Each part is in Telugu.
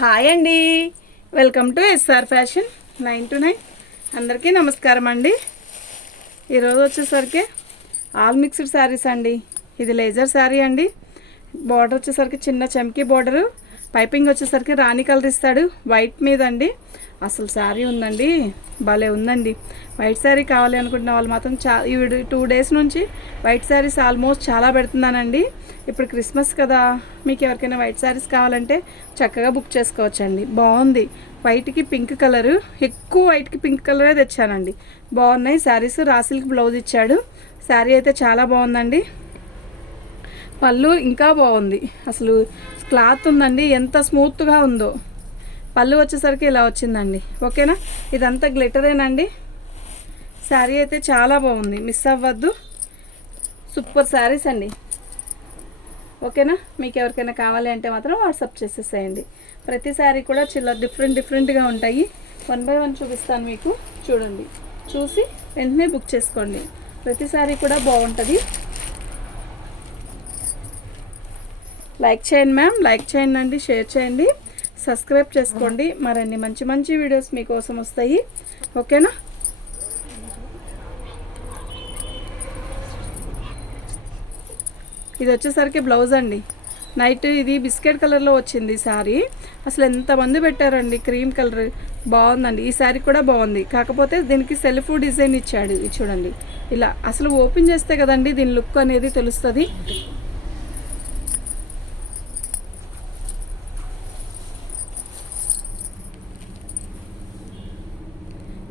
హాయ్ అండి. Welcome to SR fashion nine to nine. అందరికీ నమస్కారం అండి. ఈరోజు వచ్చేసరికి ఆల్ మిక్స్డ్ శారీస్ అండి. ఇది లేజర్ శారీ అండి. బార్డర్ వచ్చేసరికి చిన్న చమ్కీ బార్డరు. పైపింగ్ వచ్చేసరికి రాణి కలర్ ఇస్తాడు. వైట్ మీద అండి అసలు శారీ ఉందండి. భలే ఉందండి. వైట్ శారీ కావాలి అనుకుంటున్న వాళ్ళు మాత్రం చా ఈ టూ డేస్ నుంచి వైట్ శారీస్ ఆల్మోస్ట్ చాలా పెడుతున్నానండి. ఇప్పుడు క్రిస్మస్ కదా మీకు ఎవరికైనా వైట్ శారీస్ కావాలంటే చక్కగా బుక్ చేసుకోవచ్చండి. బాగుంది. వైట్కి పింక్ కలరు ఎక్కువ వైట్కి పింక్ కలరే తెచ్చానండి. బాగున్నాయి. శారీస్ రాసిల్కి బ్లౌజ్ ఇచ్చాడు. శారీ అయితే చాలా బాగుందండి. పళ్ళు ఇంకా బాగుంది. అసలు క్లాత్ ఉందండి. ఎంత స్మూత్గా ఉందో. పళ్ళు వచ్చేసరికి ఇలా వచ్చిందండి. ఓకేనా? ఇదంతా గ్లిటరేనండి. శారీ అయితే చాలా బాగుంది. మిస్ అవ్వద్దు. సూపర్ శారీస్ అండి. ఓకేనా? మీకు ఎవరికైనా కావాలి అంటే మాత్రం వాట్సాప్ చేసేసేయండి. ప్రతి శారీ కూడా చిల్ల డిఫరెంట్ డిఫరెంట్గా ఉంటాయి. వన్ బై వన్ చూపిస్తాను మీకు. చూడండి. చూసి వెంటనే బుక్ చేసుకోండి. ప్రతి శారీ కూడా బాగుంటుంది. లైక్ చేయండి మ్యామ్. లైక్ చేయండి అండి. షేర్ చేయండి. సబ్స్క్రైబ్ చేసుకోండి. మరిన్ని మంచి మంచి వీడియోస్ మీకోసం వస్తాయి. ఓకేనా? ఇది వచ్చేసరికి బ్లౌజ్ అండి. నైట్ ఇది బిస్కెట్ కలర్లో వచ్చింది శారీ అసలు ఎంతమంది పెట్టారండి? క్రీమ్ కలర్ బాగుందండి. ఈ శారీ కూడా బాగుంది. కాకపోతే దీనికి సెల్ఫ్ డిజైన్ ఇచ్చాడు. ఇది చూడండి. ఇలా అసలు ఓపెన్ చేస్తే కదండి దీని లుక్ అనేది తెలుస్తుంది.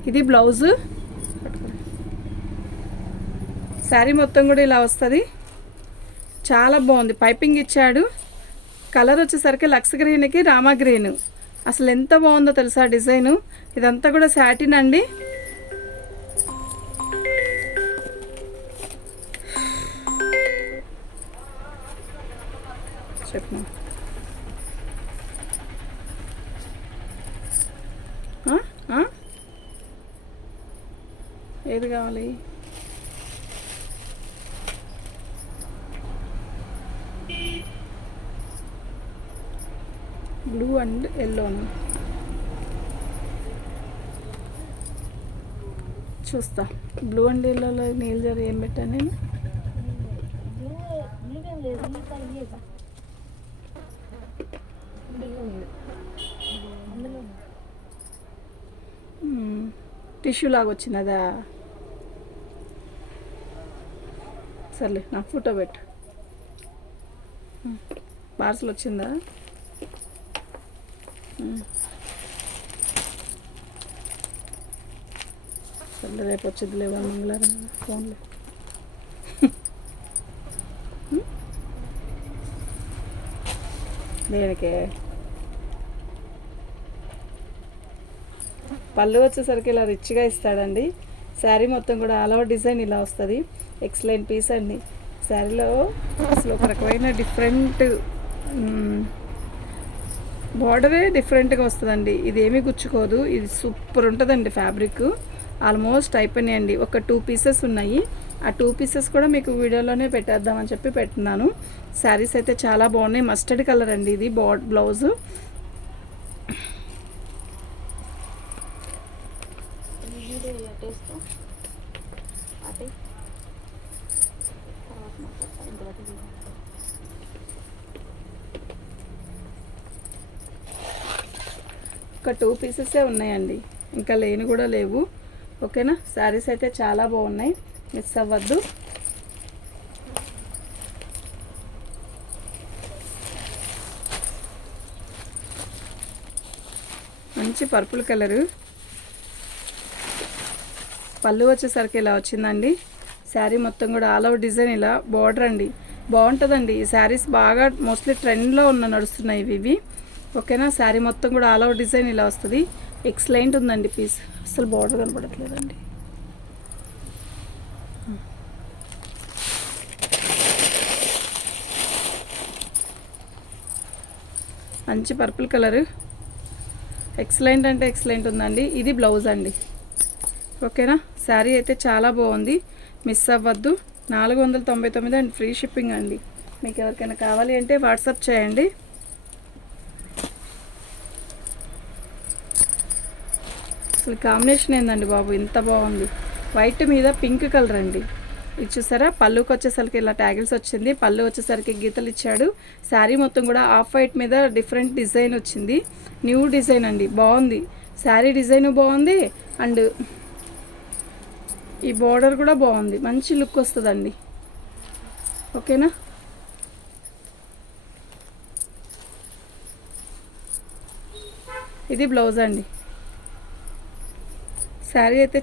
ఇది బ్లౌజు. శారీ మొత్తం కూడా ఇలా వస్తుంది. చాలా బాగుంది. పైపింగ్ ఇచ్చాడు. కలర్ వచ్చేసరికి లక్స్ గ్రీన్కి రామా గ్రీన్. అసలు ఎంత బాగుందో తెలుసా డిజైను? ఇదంతా కూడా శాటిన్ అండి. చెప్పు. ఆ? ఏది కావాలి? బ్లూ అండ్ ఎల్లో చూస్తా. బ్లూ అండ్ ఎల్లోలో నీళ్ళు జర ఏం పెట్టాను నేను? టిష్యూ లాగా వచ్చినదా సర్లే నా ఫోటో పెట్టు. పార్సల్ వచ్చిందా? సర్లే రేపు వచ్చింది లేవా మంగళవారం. ఫోన్లో. దేనికే? పళ్ళు వచ్చేసరికి ఇలా రిచ్గా ఇస్తాడండి. శారీ మొత్తం కూడా ఆల్ ఓవర్ డిజైన్ ఇలా వస్తుంది. ఎక్సలెంట్ పీస్ అండి. శారీలో అసలు ఒక రకమైన డిఫరెంట్ బార్డరే డిఫరెంట్గా వస్తుందండి. ఇది ఏమీ గుచ్చుకోదు. ఇది సూపర్ ఉంటుందండి ఫ్యాబ్రిక్ ఆల్మోస్ట్ అయిపోయినాయండి. ఒక టూ పీసెస్ ఉన్నాయి. ఆ టూ పీసెస్ కూడా మీకు వీడియోలోనే పెట్టేద్దామని చెప్పి పెట్టున్నాను. శారీస్ అయితే చాలా బాగున్నాయి. మస్టర్డ్ కలర్ అండి ఇది. బాడ్ బ్లౌజు ఒక టూ పీసెసే ఉన్నాయండి. ఇంకా లేని కూడా లేవు. ఓకేనా? శారీస్ అయితే చాలా బాగున్నాయి. మిస్ అవ్వద్దు. మంచి పర్పుల్ కలరు. పళ్ళు వచ్చేసరికి ఇలా వచ్చిందండి. శారీ మొత్తం కూడా ఆల్ ఓవర్ డిజైన్ ఇలా బార్డర్ అండి. బాగుంటుందండి. ఈ శారీస్ బాగా మోస్ట్లీ ట్రెండ్లో ఉన్న నడుస్తున్నాయి ఇవి ఇవి. ఓకేనా? శారీ మొత్తం కూడా ఆల్ ఓవర్ డిజైన్ ఇలా వస్తుంది. ఎక్సలెంట్ ఉందండి పీస్. అసలు బార్డర్ కనపడట్లేదండి. మంచి పర్పుల్ కలరు. ఎక్సలెంట్ అంటే ఎక్సలెంట్ ఉందండి. ఇది బ్లౌజ్ అండి. ఓకేనా? శారీ అయితే చాలా బాగుంది. మిస్ అవ్వద్దు. నాలుగు వందల తొంభై తొమ్మిది అండ్ ఫ్రీ షిప్పింగ్ అండి. మీకు ఎవరికైనా కావాలి అంటే వాట్సాప్ చేయండి. అసలు కాంబినేషన్ ఏందండి బాబు? ఇంత బాగుంది. వైట్ మీద పింక్ కలర్ అండి. ఇది చూసారా? పళ్ళుకి వచ్చేసరికి ఇలా ట్యాగిల్స్ వచ్చింది. పళ్ళు వచ్చేసరికి గీతలు ఇచ్చాడు. శారీ మొత్తం కూడా ఆఫ్ వైట్ మీద డిఫరెంట్ డిజైన్ వచ్చింది. న్యూ డిజైన్ అండి. బాగుంది. శారీ డిజైన్ బాగుంది. అండ్ ఈ బోర్డర్ కూడా బాగుంది. మంచి లుక్ వస్తుందండి. ఓకేనా? ఇది బ్లౌజ్ అండి. శారీ అయితే